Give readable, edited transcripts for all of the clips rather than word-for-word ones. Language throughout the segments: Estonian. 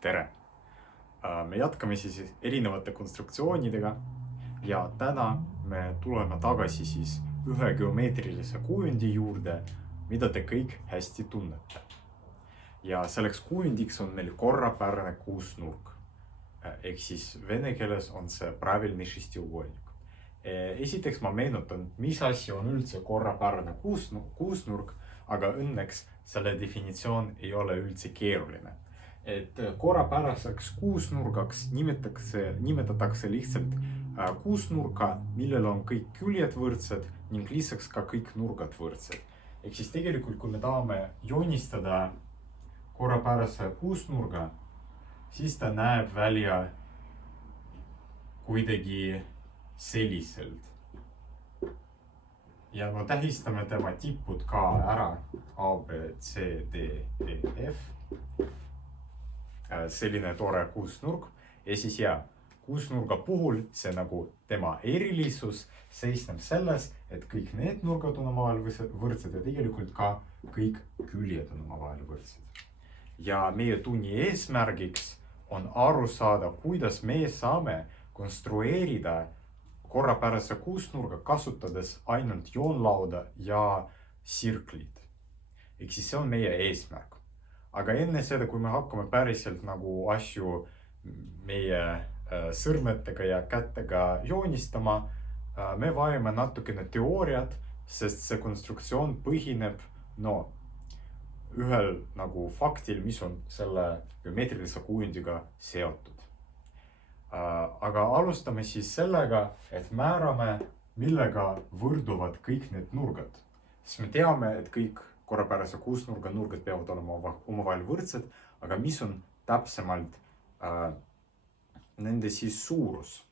tere! Me jätkame siis erinevate konstruktsioonidega ja täna me tuleme tagasi siis ühe geomeetrilise kujundi juurde, mida te kõik hästi tunnete. Ja selleks kujundiks on meil korrapärane kuusnurk. Ehk siis vene keeles on see pravilni šestiuugoljnik. Esiteks ma meenutan, mis asi on üldse korrapärane kuusnurk, aga õnneks selle definitsioon ei ole üldse keeruline. Et korrapäraseks kuusnurgaks nimetatakse lihtsalt kuusnurka, millel on kõik küljed võrdsed ning lisaks ka kõik nurgad võrdsed. Ehk siis tegelikult, kui me tahame joonistada korrapärase kuusnurga, siis ta näeb välja kuidagi selliselt. Ja me tähistame tema tipud ka ära, A, B, C, D, E, F. Selline tore kuusnurk. Ja siis kuusnurga puhul see nagu tema erilisus seisneb selles, et kõik need nurgad on omavahel võrdsed ja tegelikult ka kõik küljed on omavahel võrdsed. Ja meie tunni eesmärgiks on aru saada, kuidas me saame konstrueerida korrapärase kuusnurga kasutades ainult joonlauda ja sirklit. Ehk siis see on meie eesmärk. Aga enne seda, kui me hakkame päriselt nagu asju meie sõrmetega ja kättega joonistama, me vajame natukene teooriat, sest see konstruktsioon põhineb ühel nagu faktil, mis on selle geomeetrilise kujundiga seotud. Aga alustame siis sellega, et määrame, millega võrduvad kõik need nurgad. Sest me teame, et kõik korrapärase kuusnurga nurgad peavad olema omavahel võrdsed, aga mis on täpsemalt nende siis suurus?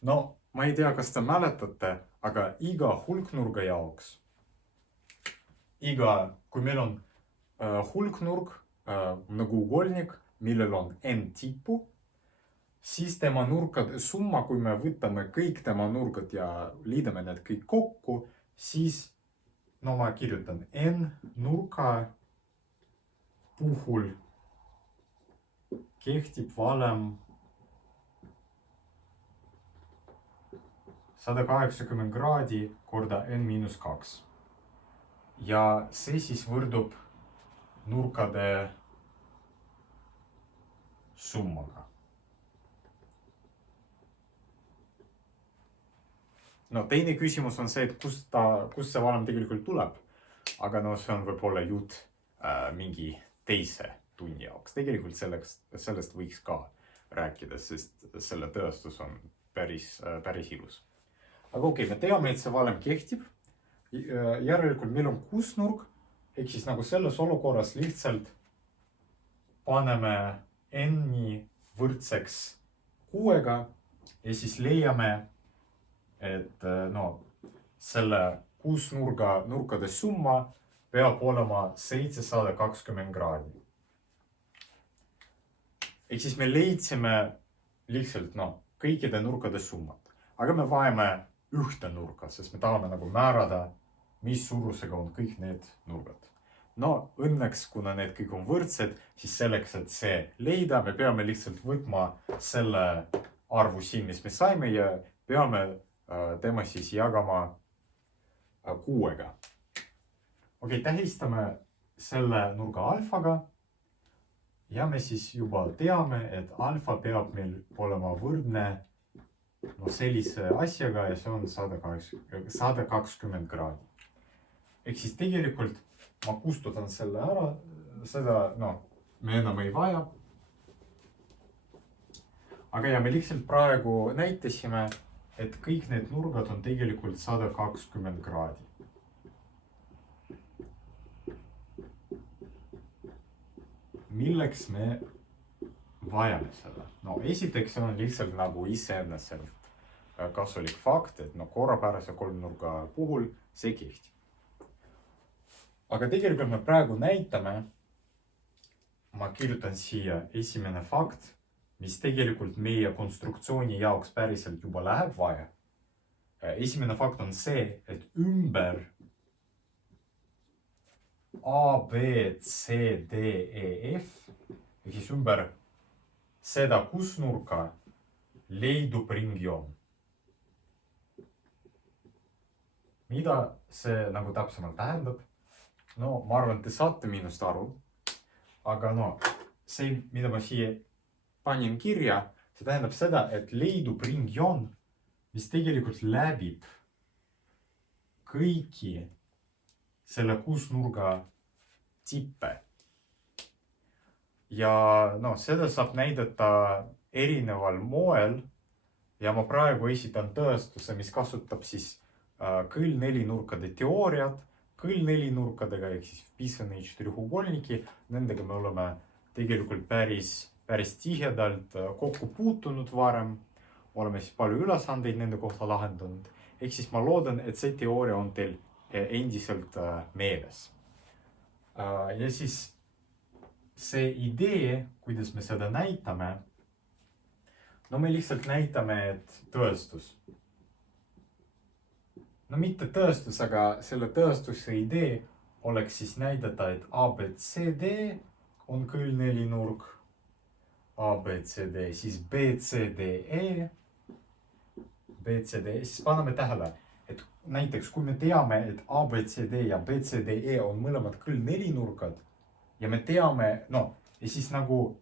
Ma ei tea, kas te mäletate, aga iga hulknurga jaoks, kui meil on hulknurk nagu uugolnik, millel on n tippu, siis tema nurkade summa, kui me võtame kõik tema nurgad ja liidame need kõik kokku, siis ma kirjutan n nurka puhul kehtib valem 180 kraadi korda n-2. Ja see siis võrdub nurkade summaga. Teine küsimus on see, et kust see valem tegelikult tuleb. Aga see on võib-olla jutt mingi teise tunni jaoks. Tegelikult sellest võiks ka rääkida, sest selle tõestus on päris ilus. Aga me teame, et see valem kehtib. Järelikult meil on kuusnurk, ehk siis nagu selles olukorras lihtsalt paneme n-i võrdseks 6-ga ja siis leiame, et selle kuusnurkade summa peab olema 720 kraadi. Ehk siis me leidsime lihtsalt kõikide nurkade summat. Aga me vajame ühte nurka, sest me tahame nagu määrada, mis suurusega on kõik need nurgad. Õnneks, kuna need kõik on võrdsed, siis selleks, et see leida, me peame lihtsalt võtma selle arvu siin, mis me saime ja peame tema siis jagama 6-ga. Tähistame selle nurga alfaga ja me siis juba teame, et alfa peab meil olema võrdne sellise asjaga ja see on 120 kraadi. Ehk siis tegelikult ma kustutan selle ära, seda me enam ei vaja. Aga me lihtsalt praegu näitasime, et kõik need nurgad on tegelikult 120 kraadi. Milleks me vajame selle? Esiteks on lihtsalt nagu iseenesest kasulik fakt, et korrapärase kolmnurga puhul see kehtib. Aga tegelikult me praegu näitame, ma kirjutan siia esimene fakt, mis tegelikult meie konstruktsiooni jaoks päriselt juba läheb vaja. Esimene fakt on see, et ümber A, B, C, D, E, F ehk siis ümber seda kusnurka leidub ringjoon. Mida see nagu täpsemalt tähendab? No ma arvan, et te saate minust aru. Aga no see, mida ma siia panin kirja, see tähendab seda, et leidub ringjoon, mis tegelikult läbib kõiki selle kusnurga tippe. Ja no seda saab näidata erineval moel ja ma praegu esitan tõestuse, mis kasutab siis kõll-nelinurkade teooriat. Kõll-nelinurkadega ehk siis Pisarevitši trihuugolniki, nendega me oleme tegelikult päris tihedalt kokku puutunud varem. Oleme siis palju ülesandeid nende kohta lahendanud. Ehk siis ma loodan, et see teooria on teil endiselt meeles. Ja siis see idee, kuidas me seda näitame, no me lihtsalt näitame, et tõestus. No mitte tõestus, aga selle tõestuse idee oleks siis näidata, et ABCD on kõll-nelinurk, ABCD, siis BCDE, BCD, siis paneme tähele, et näiteks kui me teame, et ABCD ja BCDE on mõlemad kõll-nelinurkad ja me teame, no ja siis nagu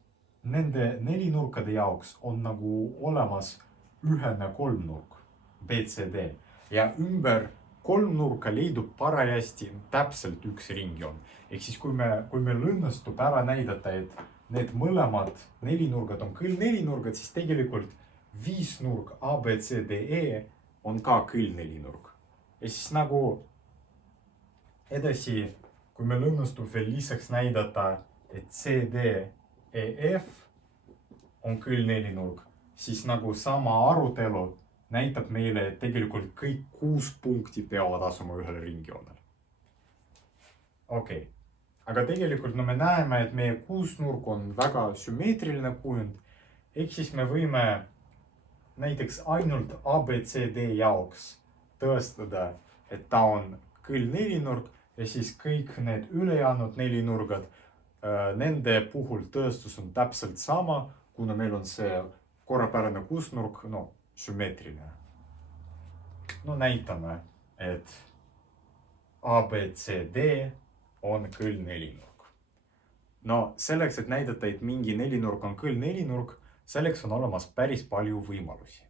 nende nelinurkade jaoks on nagu olemas ühene kolmnurk, BCD. Ja ümber kolmnurka leidub parajasti täpselt üks ringjoon. Ehk siis kui meil õnnestub ära näidata, et need mõlemad nelinurgad on kõll-nelinurgad, siis tegelikult viisnurk ABCDE on ka kõll-nelinurk. Ja siis nagu edasi, kui meil õnnestub veel lisaks näidata, et CDEF on kõll-nelinurk, siis nagu sama arutelu näitab meile, et tegelikult kõik 6 punkti peavad asuma ühele ringjoonele. Okei. Aga tegelikult no me näeme, et meie kuusnurk on väga sümmeetriline kujund. Ehk siis me võime näiteks ainult ABCD jaoks tõestada, et ta on kõll-nelinurk ja siis kõik need ülejäänud nelinurgad, nende puhul tõestus on täpselt sama, kuna meil on see korrapärane kuusnurk, no sümmeetriline. No näitame, et ABCD on kõll-nelinurk. No selleks, et näidata, et mingi nelinurk on kõll-nelinurk, selleks on olemas päris palju võimalusi.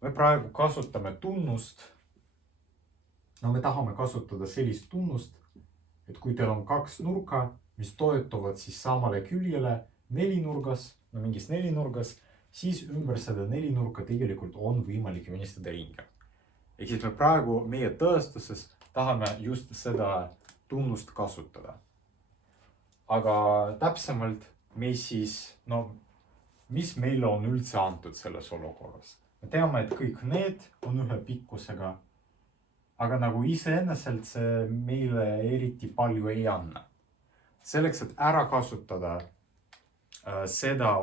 Me praegu kasutame tunnust. No me tahame kasutada sellist tunnust, et kui teil on 2 nurka, mis toetuvad siis samale küljele nelinurgas, no mingis nelinurgas, siis ümber seda nelinurka tegelikult on võimalik joonistada ringi. Ehk siis me praegu meie tõestuses tahame just seda tunnust kasutada. Aga täpsemalt me siis, no mis meile on üldse antud selles olukorras? Me teame, et kõik need on ühe pikkusega, aga nagu iseenesest see meile eriti palju ei anna. Selleks, et ära kasutada seda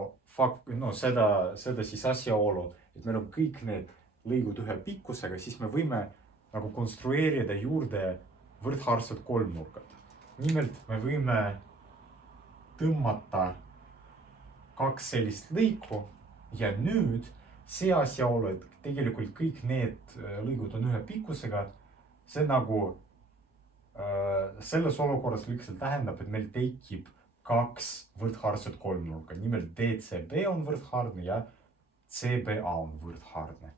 siis asjaolu, et meil on kõik need lõigud ühe pikkusega, siis me võime nagu konstrueerida juurde võrdhaarsed kolmnurkad. Nimelt me võime tõmmata 2 sellist lõiku ja nüüd see asjaolu, et tegelikult kõik need lõigud on ühe pikkusega, see nagu selles olukorras lihtsalt tähendab, et meil tekib 2 võrdhaarset kolmnurka. Nimelt DCB on võrdhaarne ja CBA on võrdhaarne.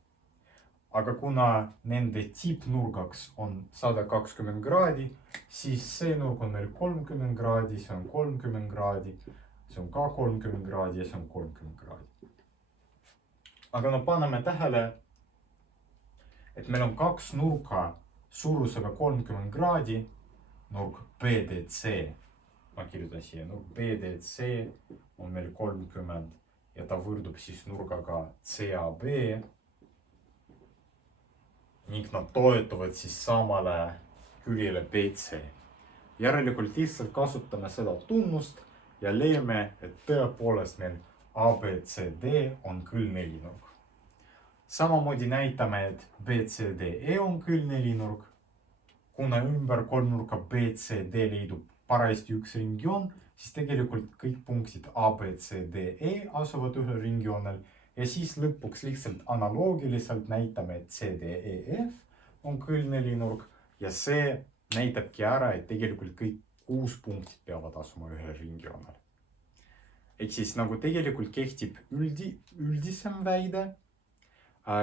Aga kuna nende tippnurgaks on 120 kraadi, siis see nurk on meil 30 kraadi, see on 30 kraadi, see on ka 30 kraadi ja see on 30 kraadi. Aga no paneme tähele, et meil on 2 nurka suurusega 30 kraadi, nurk BDC. Ma kirjutan siia, nurk BDC on meil 30 ja ta võrdub siis nurgaga CAB ning nad toetuvad siis samale küljele BC. Järelikult lihtsalt kasutame seda tunnust ja leiame, et tõepoolest meil ABCD on kõll-nelinurk. Samamoodi näitame, et BCDE on kõll-nelinurk. Kuna ümber kolmnurka BCD leidub parajasti üks ringjoon, siis tegelikult kõik punktid A, B, C, D, E asuvad ühel ringjoonel ja siis lõpuks lihtsalt analoogiliselt näitame, et C, D, E, F on küll nelinurk ja see näitabki ära, et tegelikult kõik 6 punktit peavad asuma ühel ringjoonel. Ehk siis nagu tegelikult kehtib üldisem väide.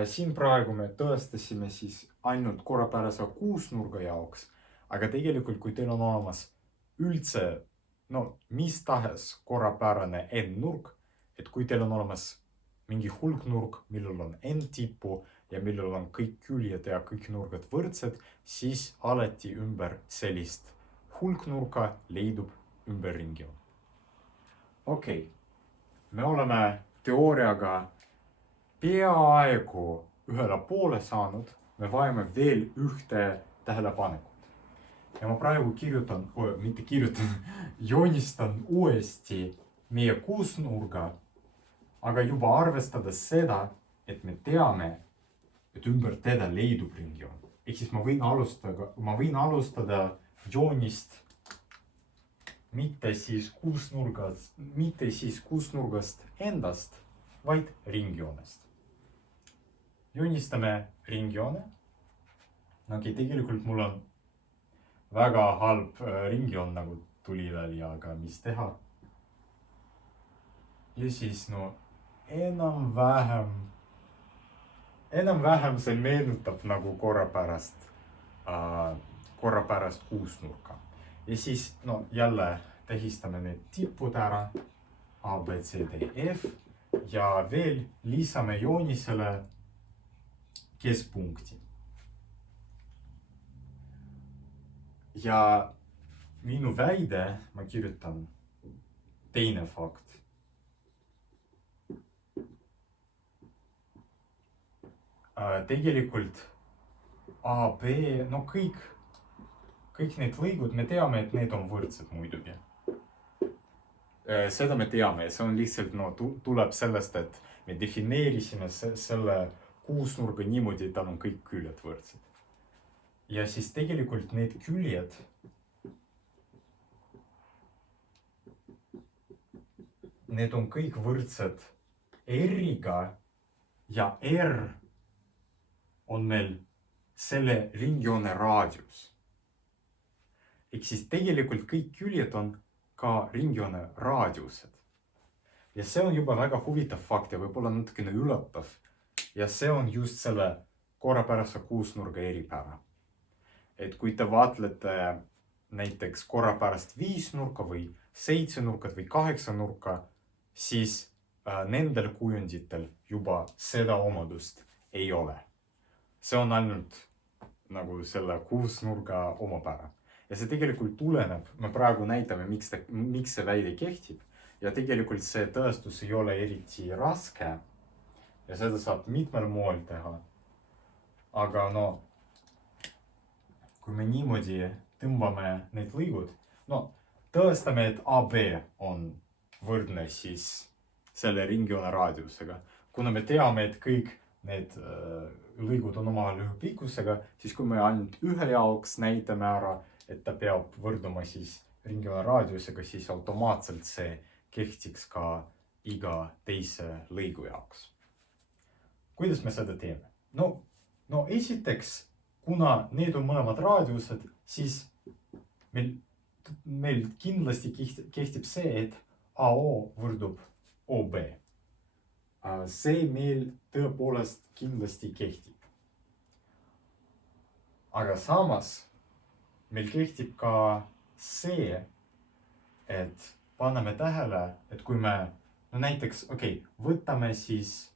Siin praegu me tõestasime siis ainult korrapärase 6-nurga jaoks, aga tegelikult kui teil on olemas üldse mis tahes korrapärane n-nurk, et kui teil on olemas mingi hulgnurk, millel on n tippu ja millel on kõik küljed ja kõik nurgad võrdsed, siis alati ümber sellist hulgnurka leidub ümberringjoon. Okei, me oleme teooriaga peaaegu ühele poole saanud, me vajame veel ühte tähelepanekut. Ja ma praegu joonistan uuesti meie 6-nurga, aga juba arvestades seda, et me teame, et ümber teda leidub ringjoon. Ehk siis ma võin alustada joonist mitte siis 6-nurgast endast, vaid ringjoonest. Joonistame ringjoone. Tegelikult mul on väga halb ringjoon nagu tuli välja, aga mis teha. Ja siis enam-vähem see meenutab nagu korrapärast 6-nurka. Ja siis jälle tähistame need tipud ära, A, B, C, D, F ja veel lisame joonisele keskpunkti. Ja minu väide, ma kirjutan teine fakt. Tegelikult A, B, kõik need lõigud, me teame, et need on võrdsed muidugi. Seda me teame, see on lihtsalt, tuleb sellest, et me defineerisime selle 6-nurga niimoodi, et on kõik küljed võrdsed. Ja siis tegelikult need küljed need on kõik võrdsed R-iga ja R on meil selle ringjoone raadius. Ehk siis tegelikult kõik küljed on ka ringjoone raadiused. Ja see on juba väga huvitav fakt ja võib-olla natukene üllatav. Ja see on just selle korrapärase 6-nurga eripära. Et kui te vaatlete näiteks korrapärast 5-nurka või 7-nurkat või 8-nurka, siis nendel kujunditel juba seda omadust ei ole. See on ainult nagu selle 6-nurga omapära. Ja see tegelikult tuleneb, me praegu näitame, miks see väide kehtib. Ja tegelikult see tõestus ei ole eriti raske ja seda saab mitmel moel teha. Aga kui me niimoodi tõmbame need lõigud, tõestame, et AB on võrdne siis selle ringjoone raadiusega. Kuna me teame, et kõik need lõigud on omavahel ühe pikkusega, siis kui me ainult ühe jaoks näitame ära, et ta peab võrduma siis ringjoone raadiusega, siis automaatselt see kehtiks ka iga teise lõigu jaoks. Kuidas me seda teeme? Esiteks, kuna need on mõlemad raadiused, siis meil kindlasti kehtib see, et AO võrdub OB. See meil tõepoolest kindlasti kehtib. Aga samas meil kehtib ka see, et paneme tähele, et kui me näiteks, võtame siis,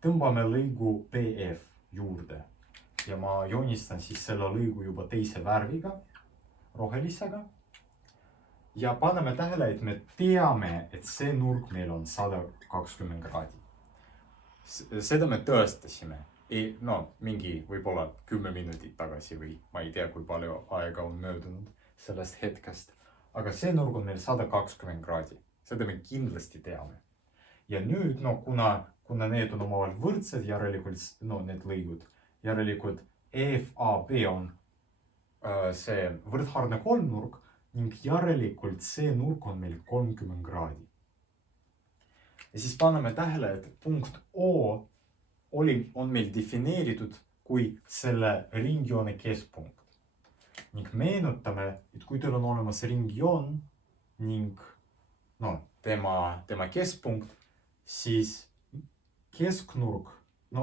tõmbame lõigu BF juurde. Ja ma joonistan siis selle lõigu juba teise värviga, rohelisega. Ja paneme tähele, et me teame, et see nurk meil on 120 kraadi. Seda me tõestasime. Mingi võib-olla 10 minutit tagasi või ma ei tea, kui palju aega on möödunud sellest hetkest. Aga see nurk on meil 120 kraadi. Seda me kindlasti teame. Ja nüüd, kuna need on omavahel võrdsed, järelikult need lõigud, järelikult EFAB on see võrdhaarne kolmnurk ning järelikult see nurk on meil 30 kraadi. Ja siis paneme tähele, et punkt O on meil defineeritud kui selle ringjoone keskpunkt. Ning meenutame, et kui teil on olemas ringjoon ning tema keskpunkt, siis kesknurk,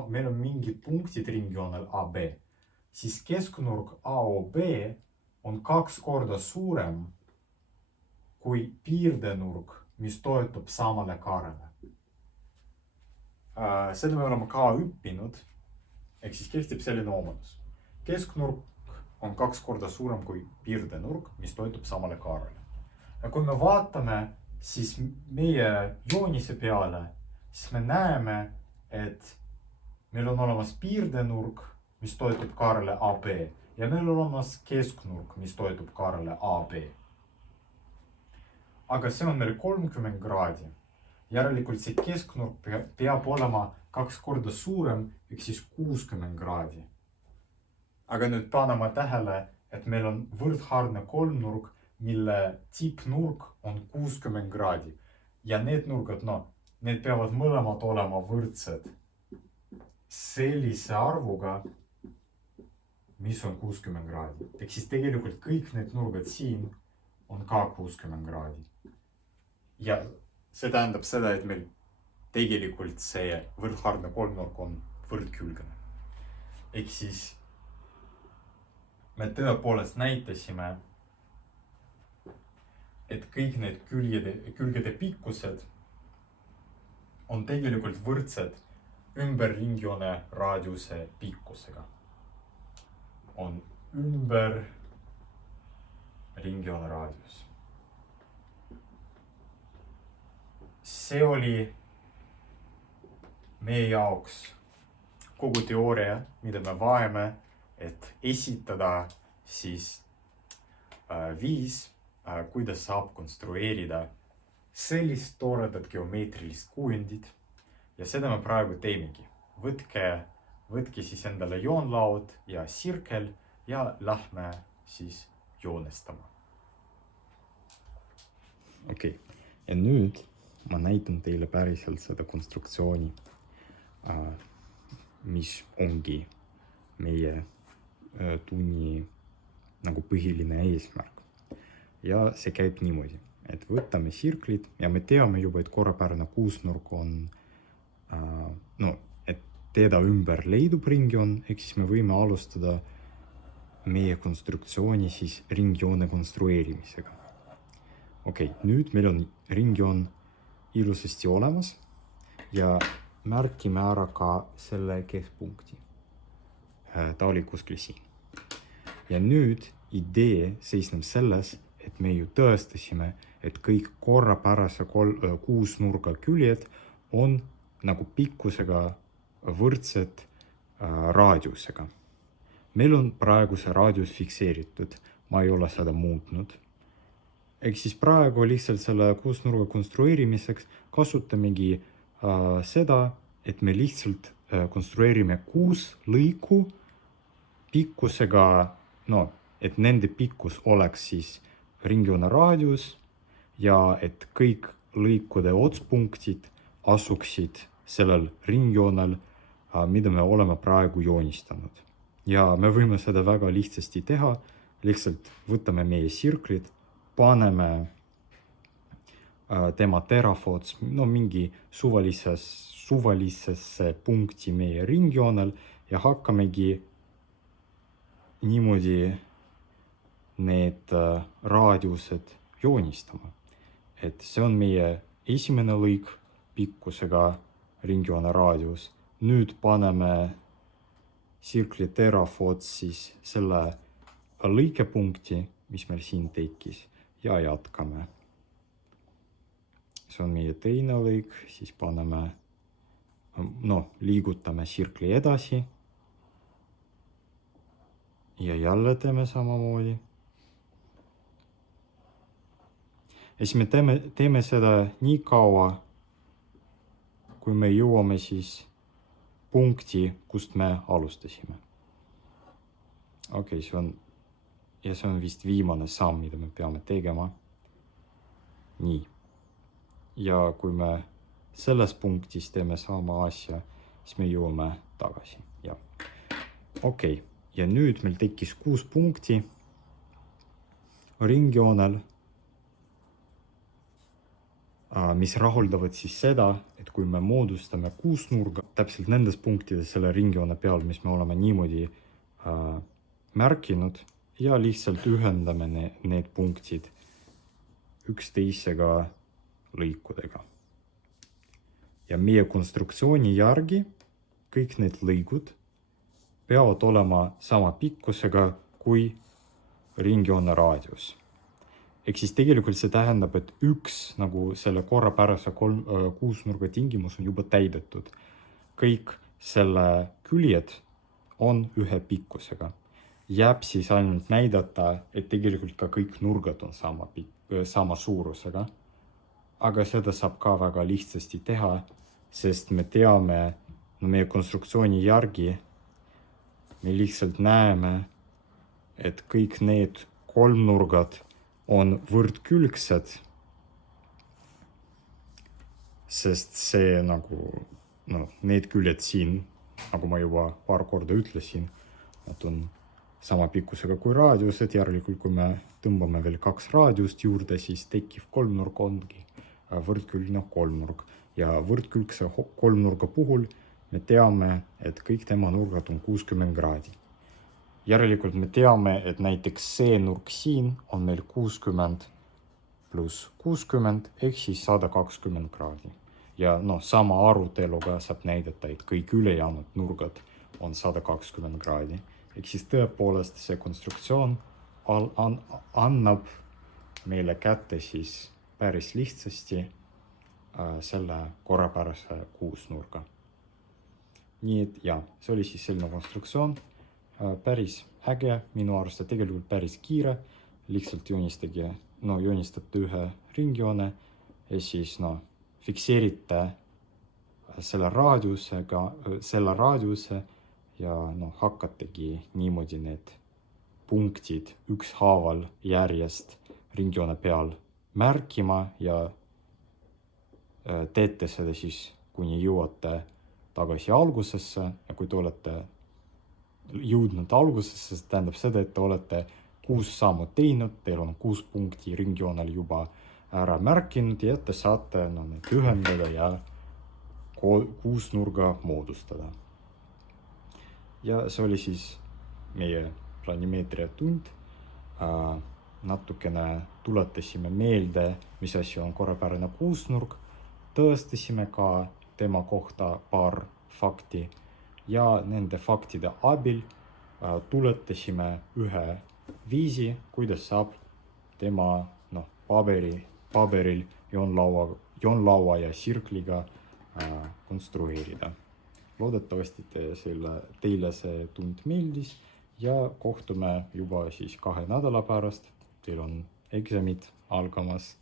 meil on mingid punktid ringjoonel AB, siis kesknurk AOB on 2 korda suurem kui piirdenurk, mis toetub samale kaarele. Seda me oleme ka õppinud, ehk siis kehtib selline omadus. Kesknurk on 2 korda suurem kui piirdenurk, mis toetub samale kaarele. Ja kui me vaatame siis meie joonise peale, siis me näeme, et meil on olemas piirdenurk, mis toetub kaarele AB ja meil on olemas kesknurk, mis toetub kaarele AB. Aga see on meil 30 kraadi. Järelikult see kesknurk peab olema 2 korda suurem, ehk siis 60 kraadi. Aga nüüd paneme tähele, et meil on võrdhaarne kolmnurk, mille tippnurk on 60 kraadi. Ja need nurgad, need peavad mõlemad olema võrdsed sellise arvuga, mis on 60 kraadi. Ehk siis tegelikult kõik need nurgad siin on ka 60 kraadi. Ja see tähendab seda, et meil tegelikult see võrdhaarne kolmnurk on võrdkülgene. Ehk siis me tõepoolest näitasime, et kõik need külgede pikkused on tegelikult võrdsed ümber ringjoone raadiuse pikkusega. On ümber ringjoone raadius. See oli meie jaoks kogu teooria, mida me vajame, et esitada siis viis, kuidas saab konstrueerida sellist tooredat geomeetrilist kujundit. Ja seda me praegu teemegi. Võtke siis endale joonlaud ja sirkel ja lähme siis joonestama. Okei. Ja nüüd ma näitan teile päriselt seda konstruktsiooni, mis ongi meie tunni nagu põhiline eesmärk. Ja see käib niimoodi, et võtame sirklid ja me teame juba, et korrapärane kuusnurk on, et teda ümber leidub ringjoon, ehk siis me võime alustada meie konstruktsiooni siis ringjoone konstrueerimisega. Okei, nüüd meil on ringjoon ilusasti olemas ja märkime ära ka selle keskpunkti. Ta oli kuskil siin. Ja nüüd idee seisneb selles, et me ju tõestasime, et kõik korrapärase kuusnurga küljed on nagu pikkusega võrdsed raadiusega. Meil on praegu see raadius fikseeritud, ma ei ole seda muutnud. Ehk siis praegu lihtsalt selle kuusnurga konstrueerimiseks kasutamegi seda, et me lihtsalt konstrueerime 6 lõiku pikkusega, et nende pikkus oleks siis ringjoone raadius ja et kõik lõikude otspunktid asuksid sellel ringjoonel, mida me oleme praegu joonistanud. Ja me võime seda väga lihtsasti teha, lihtsalt võtame meie sirklid, paneme tema terafoots mingi suvalisesse punkti meie ringjoonel ja hakkamegi niimoodi need raadiused joonistama. Et see on meie esimene lõik pikkusega ringjoone raadius. Nüüd paneme sirkli terafoots siis selle lõikepunkti, mis meil siin tekkis. Ja jätkame. See on meie teine lõik, siis paneme, liigutame sirkli edasi. Ja jälle teeme samamoodi. Ja siis me teeme seda nii kaua, kui me jõuame siis punkti, kust me alustasime. Okei, see on ja see on vist viimane samm, mida me peame tegema. Nii. Ja kui me selles punktis teeme sama asja, siis me jõuame tagasi. Ja. Okei. Ja nüüd meil tekkis 6 punkti ringjoonel, mis rahuldavad siis seda, et kui me moodustame 6 nurga täpselt nendes punktides selle ringjoone peal, mis me oleme niimoodi märkinud ja lihtsalt ühendame need punktid üksteisega lõikudega. Ja meie konstruktsiooni järgi kõik need lõigud peavad olema sama pikkusega kui ringjoone raadius. Ehk siis tegelikult see tähendab, et üks nagu selle korrapärase 6 nurga tingimus on juba täidetud. Kõik selle küljed on ühe pikkusega. Jääb siis ainult näidata, et tegelikult ka kõik nurgad on sama suurusega. Aga seda saab ka väga lihtsasti teha, sest me teame, meie konstruktsiooni järgi me lihtsalt näeme, et kõik need kolmnurgad on võrdkülgsed, sest see need küljed siin, nagu ma juba paar korda ütlesin, nad on sama pikkusega kui raadiused, järelikult kui me tõmbame veel 2 raadiust juurde, siis tekkiv kolmnurk ongi võrdkülgne kolmnurk. Ja võrdkülgse kolmnurga puhul me teame, et kõik tema nurgad on 60 kraadi. Järelikult me teame, et näiteks see nurk siin on meil 60 pluss 60 ehk siis 120 kraadi. Ja sama aruteluga saab näidata, et kõik ülejäänud nurgad on 120 kraadi. Ehk siis tõepoolest see konstruktsioon annab meile kätte siis päris lihtsasti selle korrapärase 6 nurga. Nii et see oli siis selline konstruktsioon. Päris äge, minu arust tegelikult päris kiire, lihtsalt joonistate ühe ringjoone ja siis fikseerite selle raadiuse ja hakkategi niimoodi need punktid ükshaaval järjest ringjoone peal märkima ja teete seda siis, kuni jõuate tagasi algusesse ja kui te olete jõudnud algusesse, see tähendab seda, et te olete 6 sammu teinud, teil on 6 punkti ringjoonel juba ära märkinud ja te saate need ühendada ja 6 nurga moodustada. Ja see oli siis meie planimeetria tund. Natukene tuletasime meelde, mis asi on korrapärane 6 nurk, tõestasime ka tema kohta paar fakti ja nende faktide abil tuletasime ühe viisi, kuidas saab tema paberil joonlaua ja sirkliga konstrueerida. Loodetavasti teile see tund meeldis ja kohtume juba siis 2 nädala pärast. Teil on eksamid algamas,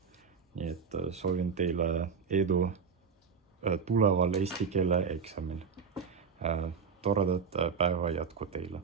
nii et soovin teile edu tuleval eesti keele eksamil. Toredat päeva jätku teile!